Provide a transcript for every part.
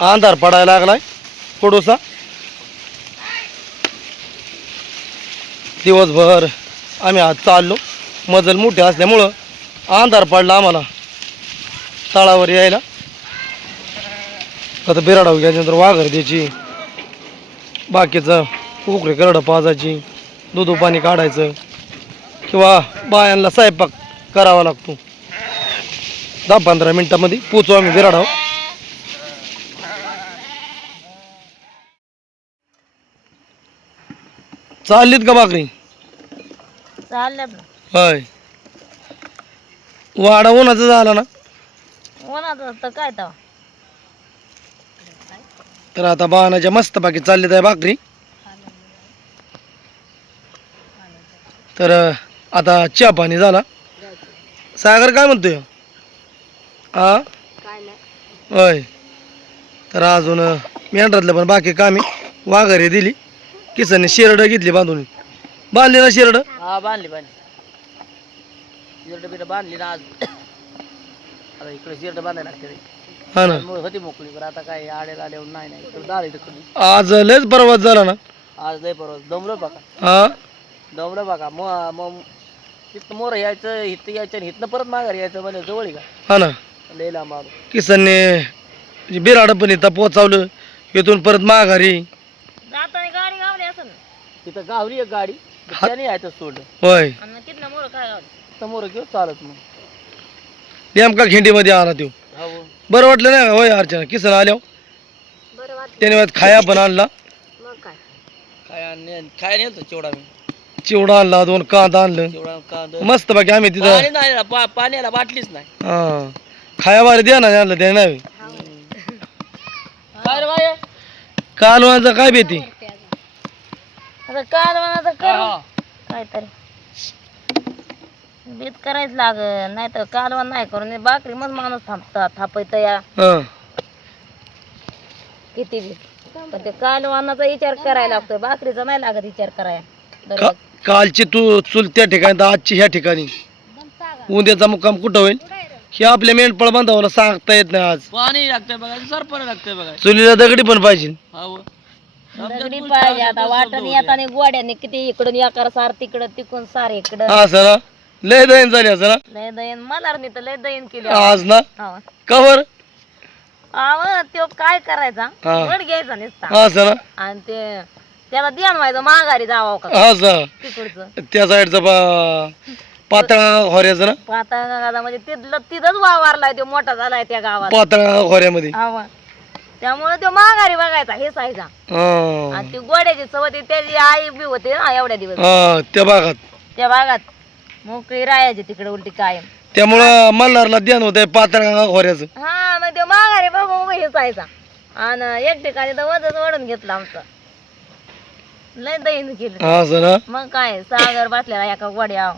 अंधार पडायला लागलाय. थोडूसा दिवसभर आम्ही आज चाललो. मजल मोठे असल्यामुळं अंधार पडला आम्हाला. तळावर यायला. आता बिराडाव घ्यायच्यानंतर वाघर द्यायची बाकीचं उकरे करडं पाजायची. दूध पाणी काढायचं. किंवा बायांना स्वयंपाक करावा लागतो. दहा पंधरा मिनटामध्ये पोचू आम्ही बिराडाव चाललीत का बाकरी चालल्यात ना होय. वाडा उन्हाचा झाला ना? तर काय तवा तर आता बाणाच्या मस्त बाकी चाललीत आहे भाकरी. तर आता चहा पाणी झाला. सागर काय म्हणतोय? हा होय. तर अजून मेंढरातलं पण बाकी कामी वाघरे दिली. किसनने शिरड घेतली बांधून? बांधली ना शिरड? हा बांधली बांधली. शिरड बिरड बांधली ना आज. आता इकडे शिरड बांधायला लागते रे. हा ना. होती मोकळी पण आता काय आड्याला आल्यावर नाही नाही. इकडे इथं कधी आज लयच परवाच झाला ना. आज लय परवा दमलं बघा. हा? दमलं बघा. मग मग तिथं मोर यायचं इथं यायचं आणि इथनं परत माघार यायचं म्हणजे जवळ आहे हा ना. का लय लांब आलो. किसनने बिराड पण इथं पोचावलं इथून परत माघारी जाताना गाडी गावली असं तिथं गावली एक गाडी. त्याने यायचं सोडलं. होय. आणि तिथनं मोर काय गावली समोर घेऊ चालत मग. नेमका खिंडीमध्ये आला तो हो बरं वाटलं नाही का? होय अर्चना किसन आल्यावर? बरं वाटलं. त्याने वाट खाया पण आणला. मग काय? काय आणि काय नेलं चिवडा मी चिवडा आणला दोन कांदा आणलं. चिवडा कांदा. मस्त बाकी आम्ही तिथं पाणी नाही ना, पा- पाण्याला बाटलीच नाही. हा. खाया बारी द्या ना आणलं त्याने नाही. काय रे बाय? कालवांचं काय भीती? आता कालवणाचं करू. काय तरी बीत करायच लाग नाही तर कालवण नाही करून बाकरी मग माणूस थांबता थापयत या. हा. किती बी पण ते कालवणाचा विचार करायला लागतोय बाकरीचा नाही लागत विचार करायला. का- दररोज. कालची तू चूल त्या ठिकाणी तर आजची ह्या ठिकाणी. उद्याचा मुक्काम कुठं होईल? हे आपल्या मेंढपळ बांधावाला सांगता येत नाही आज. पाणी लागतंय बघा सरपण लागतंय बघा. चुलीला दगडी पण पाहिजे. दगडी पाहिजे आता वाटण येताना गोड्याने किती इकडून एकार सार तिकडं तिकडून सार इकडं. ना लय दयन झाली ना लय दयन. मला नाही तर लय दयन केली आज. ना? हा. कवर? अव तो काय करायचा? हा. वड घ्यायचा नुसता. असं ना आणि ते त्याला ध्यान व्हायचं माघारी जावं का? तिकडचं. त्या साईडचं पातळा खोऱ्याचं ना? पाता म्हणजे तिथलं तिथंच वावरलाय तो मोठा झालाय त्या गावात. पातळा खोऱ्यामध्ये अव त्यामुळे तो माघारी बघायचा हे सायचा हा. आणि ती गोड्याची सवती त्याची आई बी होती ना एवढ्या दिवस. हा, त्या भागात. त्या भागात. मोकळी राहायची तिकडे उलटी कायम. त्यामुळं मल्हारला ध्यान होत आहे पातळा खोऱ्याचं. हा मग तो माघारी बघू उभं हिसायचा आणि एक ठिकाणी तर वजन ओढून घेतलं आमचं. लय दहीन केलं. असं ना? मग काय सागर बसलेला एका गोड्या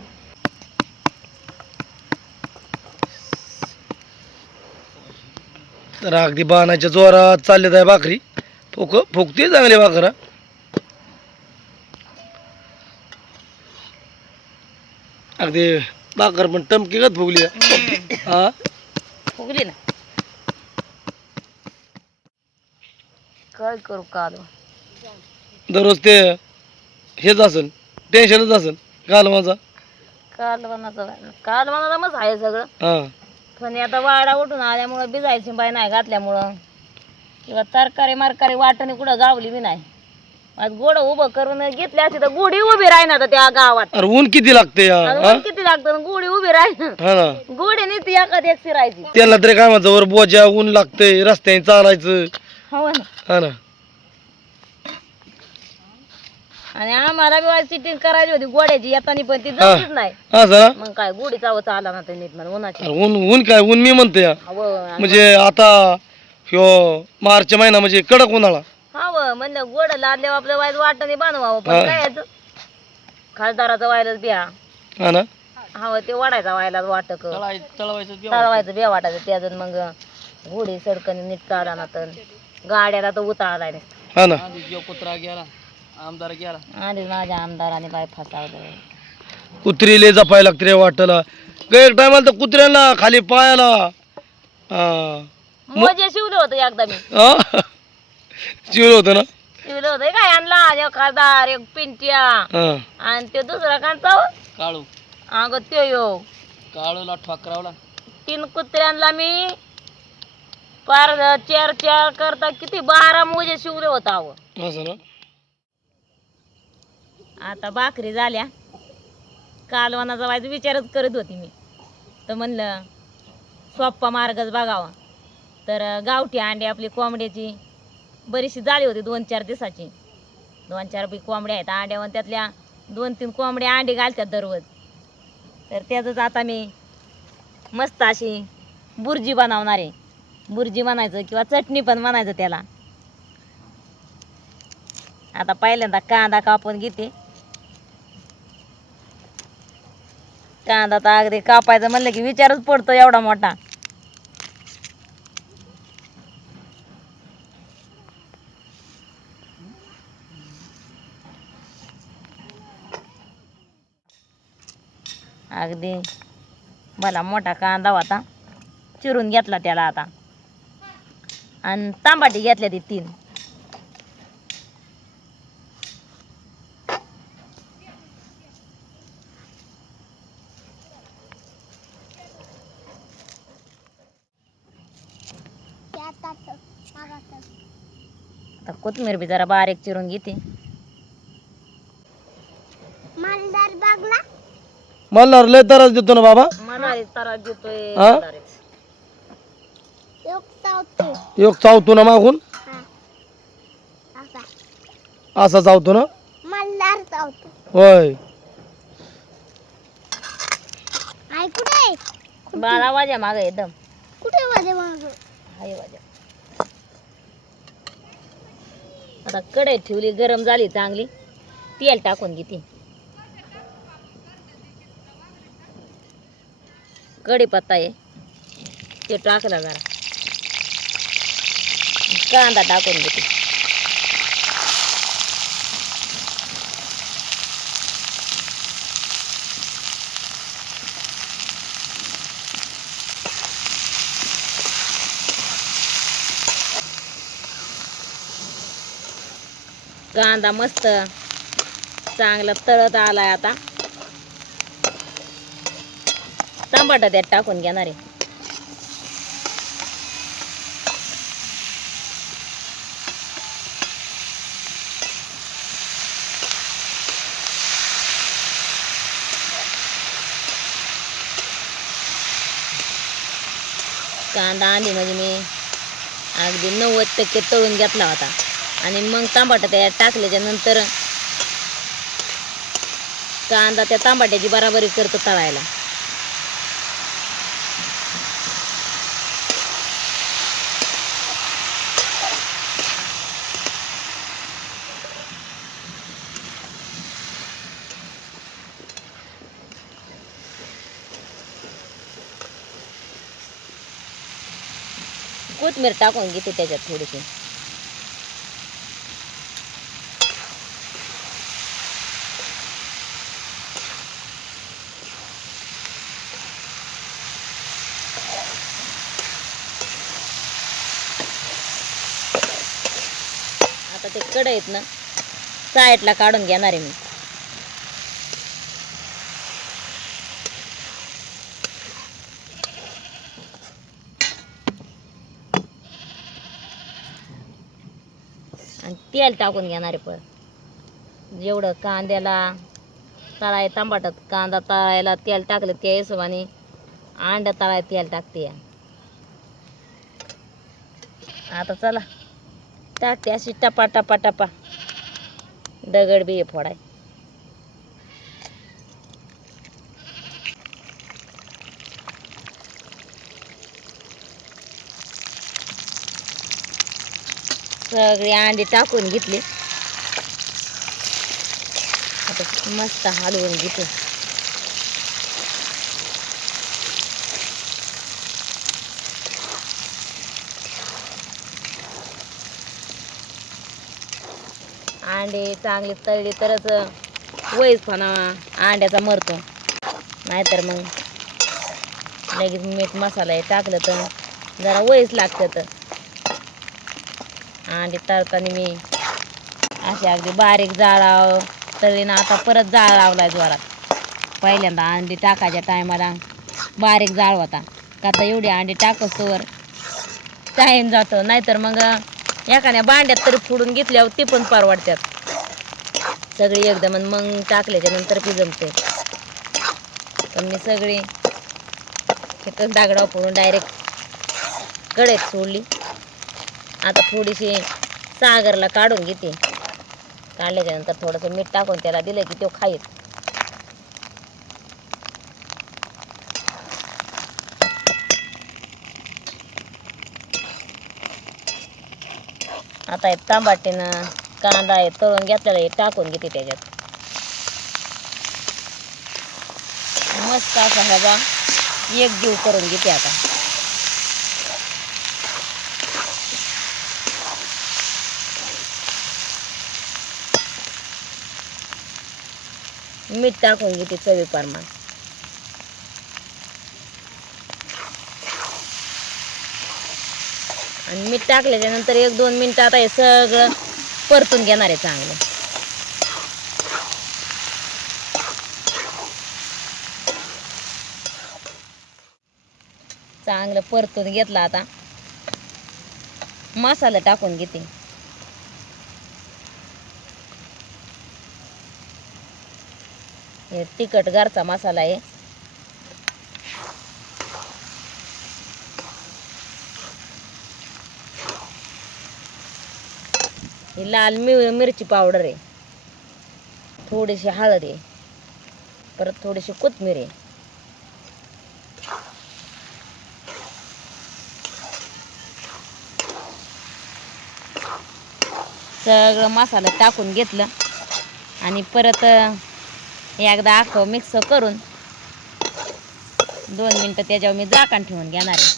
तर अगदी बाणाच्या जोरात चालले आहे भाकरी. फुक फुकते चांगली भाकर. अगदी भाकर पण टमकीगत फुगली हा. फुगली ना. काय करू काल? दररोज ते हेच असेल टेन्शनच असेल कालवाचा कालवणाचं कालवणाला मग आहे सगळं. हा. पण आता वाडा उठून आल्यामुळं बिजायची बाय नाही घातल्यामुळं. किंवा तरकारी मारकारी वाटणी कुठं गावली बी नाही. आज गोड उभं करून घेतली असती तर गुढी उभी राहिना तर त्या गावात. अरे ऊन किती लागते हा? ऊन किती लागतं गुढी उभी राहिना. हा ना. गुढी नीती एखादी एक शिरायची. त्यांना तरी काय म्हणतं वर बोजा ऊन लागतंय रस्त्याने चालायचं. हो ना. हा ना. आणि आम्हाला बी सिटिंग करायची होती. गोड्याची येताना पण ती जमलीच नाही. मग काय गुढी चावत आला ना ते नीट उन्हाची. अरे ऊन ऊन काय ऊन मी म्हणतो. हवं म्हणजे आता ह्यो मार्च महिना म्हणजे कडक उन्हाळा. हवं म्हणलं गोड लादल्यावर आपलं वाईट वाटणे बांधवावं पण हा. काय याचं? खासदाराचं व्हायलाच बिया. हा ना? हवं ते वाढायचा व्हायला वाटक. तळवायचं बिया वाटायचं त्याचं मग घोडी सडकणी नीट काढा ना तर. गाड्याला तर उतारलाय नाही. हा ना? कुत्रा गेला. आमदार गेला. आणि माझ्या आमदाराने बाय फसावलं. कुत्रीले जपायला लागते रे वाटला. गैर टायमाला तर कुत्र्यांना खाली पायाला. हा, मजे शिवलं होतं एकदा मी. हा? चिवलं होतं ना? शिवलं होतं. काय आणला? एक खासदार एक पिंट्या. हा. आणि ते दुसरा कांचा काळू. अगं ते यो. काळूला ठोकरावला. तीन कुत्र्यांना मी पार चार चार करता किती बारा मोजे शिवले होता अहो. असं ना? आता भाकरी झाल्या. कालवाना जवायचं विचारच करत होती मी. तर म्हणलं सोप्पा मार्गच बघावा. तर गावठी अंडी आपली कोंबड्याची बरीचशी झाली होती दोन चार दिवसाची. दोन चार बी कोंबड्या आहेत अंड्यावर त्यातल्या दोन तीन कोंबड्या अंडी घालतात दररोज. तर त्याचंच आता मी मस्त अशी बुर्जी बनवणार आहे. बुर्जी म्हणायचं किंवा चटणी पण म्हणायचं त्याला. आता पहिल्यांदा कांदा कापून घेते. कांदा तर अगदी कापायचं म्हणलं की विचारच पडतो एवढा मोठा. अगदी भला मोठा कांदा होता. चिरून घेतला त्याला आता. आणि तांबाटी घेतल्या ती तीन. आता कोथिंबीर बी जरा बारीक चिरून घेते. मला लय त्रास देतो ना बाबा. तारा देतोय हा? एक चावतो. ना मागून? असा. चावतो ना? होय. बारा वाजा माग एकदम. कुठे माझे माग? हाय वाजा आता कढई ठेवली गरम झाली चांगली. तेल टाकून घेते. कढीपत्ता आहे. ते टाकला जरा. कांदा टाकून घेते. कांदा मस्त चांगला तळत आलाय आता. टमाटा त्यात टाकून घेणार आहे. कांदा आली म्हणजे मी अगदी नव्वद टक्के तळून घेतला होता. आणि मग तांबाटा त्या टाकल्याच्या नंतर कांदा त्या तांबाट्याची बराबरी करतो तळायला. कोथमीर टाकून घेते त्याच्यात थोडीशी. आता ते कढईत ना साईडला काढून घेणार आहे मी. आणि तेल टाकून घेणार आहे पण. जेवढं कांद्याला तळाय तांबाटात कांदा तळायला तेल टाकलं त्या हिशोबाने अंडा तळाय तेल टाकते. आता चला. टाकते अशी टपा टपा टपा दगड बी फोडाय. सगळी अंडी टाकून घेतली. आता मस्त हलवून घेते अंडे चांगली तळली तरच वैसपणा अंड्याचा मरतो. नाहीतर मग लगेच मीठ मसाला टाकलं तर जरा वयच लागतं. तर अंडी तळताना मी असे अगदी बारीक जाळाव ना आता परत जाळ लावलाय जोरात. पहिल्यांदा अंडी टाकायच्या टायमाला बारीक जाळ होता. का आता एवढी अंडी टाकस्तोवर टाईम जातो. नाहीतर मग एखाद्या भांड्यात तरी फोडून घेतल्यावर ती पण परवडतात. सगळी एकदम मग टाकल्याच्या नंतर ती जमते पण मी सगळी तिथं दागडाव फोडून डायरेक्ट कडेत सोडली. आता थोडीशी सागरला काढून घेते. काढल्याच्या नंतर थोडंसं मीठ टाकून त्याला दिलं की तो खाईल. आता हे तांबाटीनं कांदा आहे तळून घेतलेला हे टाकून घेते त्याच्यात. मस्त असा ह्याचा एक जीव करून घेते आता. मीठ टाकून घेते चवी प्रमाण आणि मीठ टाकल्याच्या नंतर एक दोन मिनिटं आता हे सगळं परतून घेणार आहे चांगलं. चांगलं परतून घेतलं आता. मसाला टाकून घेते. हे तिखट गारचा मसाला आहे. ही लाल मि मिरची पावडर आहे. थोडीशी हळद आहे. परत थोडीशी कोथिंबीर आहे. सगळं मसाला टाकून घेतलं. आणि परत एकदा अख्खं मिक्स करून दोन मिनटं त्याच्यावर मी झाकण ठेवून घेणार आहे.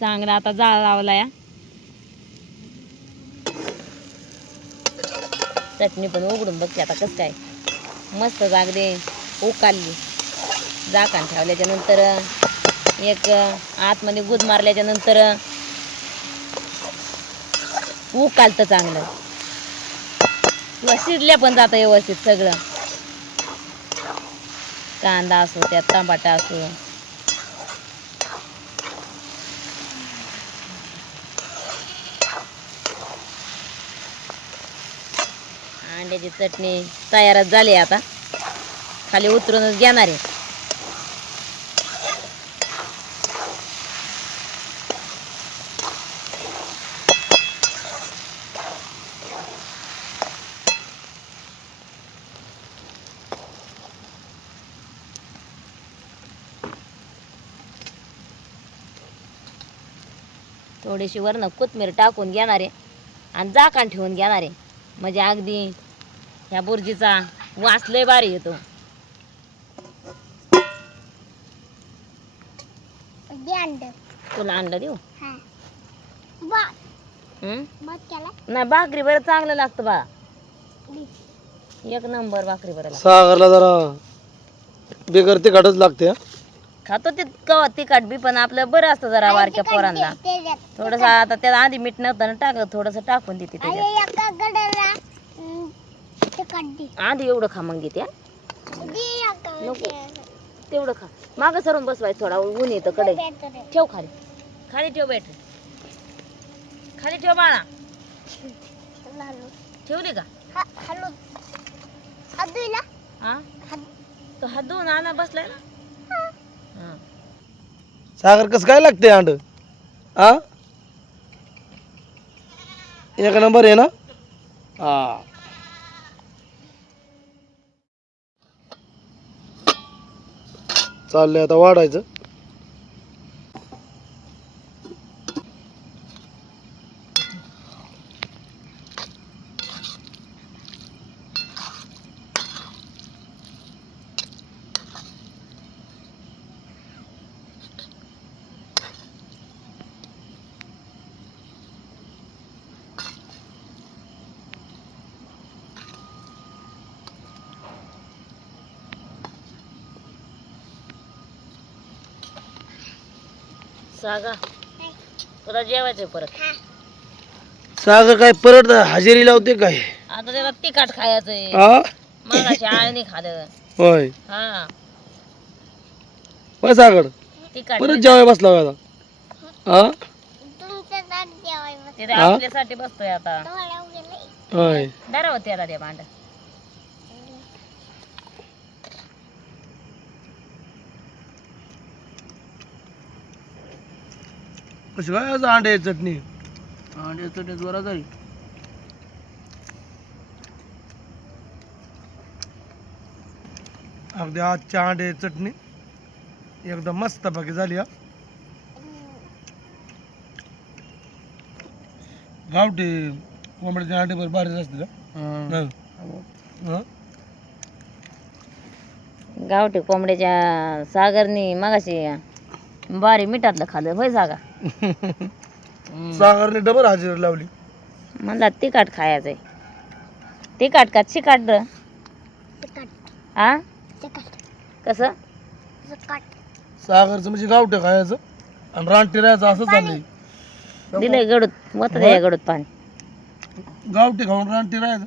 चांगला आता जाळ लावला या. चटणी पण उघडून बघते आता कसं काय. मस्त जाग दे उकालली झाकण ठेवल्याच्या नंतर एक आतमध्ये गुद मारल्याच्या नंतर उकालतं चांगलं. किंवा शिजल्या पण जातं व्यवस्थित सगळं. कांदा असो त्यात टमाटा असो. अंड्याची चटणी तयारच झाली आता. खाली उतरूनच घेणार आहे. थोडीशी वरनं कोथमीर टाकून घेणार आहे आणि जाकान ठेवून घेणार आहे. म्हणजे अगदी ह्या बुर्जीचा वास लय भारी येतो. तुला आणलं देऊ? हं? नाही भाकरी बरं चांगलं लागतं बा. एक नंबर भाकरी बरं लागतं. सागरला जरा बिगर तिखटच लागते हं. खातो ते कवा तिखट बी पण आपलं बरं असतं जरा बारक्या पोरांना. थोडस आता त्याला आधी मीठ नव्हतं ना टाकत थोडस टाकून देते त्याच्यात. आधी एवढं खा मग घेते हं? नको. तेवढं खा. मागं सरून बसवायचं थोडा ऊन येतं कडे. ठेव खाली. खाली ठेव बॅटरी खाली ठेव बाळा. ठेवली का? हा तो हात धुवून आणा बसलाय ना. हा. सागर कसं काय लागते अंड? हा? एक नंबर आहे ना? हा. चाललंय आता वाढायचं. सागा. तुला जेवायचंय परत. सागर काय परत हजेरी लावते काय? आता त्याला तिखट खायचंय. हा मगाशी आळणी खाल्लं. होय. हा. होय सागर तिखट. परत जेवाय बसला होय आता. हा ते हा? आपल्यासाठी बसतोय आता. होय. आता ते भांड. कशी काय आज अंडे चटणी? अंडे चटणी जोरा जाईल अगदी आजच्या अंडे चटणी. एकदम मस्त बाकी झाली हा. गावठी कोंबड्याचे अंडे बरं भारीच असते का? हं? गावठी कोंबड्याच्या सागरनी मगाशी बारी मिठातलं खाल्लं होय सागा सागरने डबल हजेरी लावली. म्हणला तिखट खायचंय. तिखट का चिकाट द आ? कसं? सागरचं म्हणजे गावठे खायचं आणि रानटी राहायचं असं चाललंय दिलंय गडूत मत द्या गडूत पाणी. गावठी खाऊन रानटी राहायचं.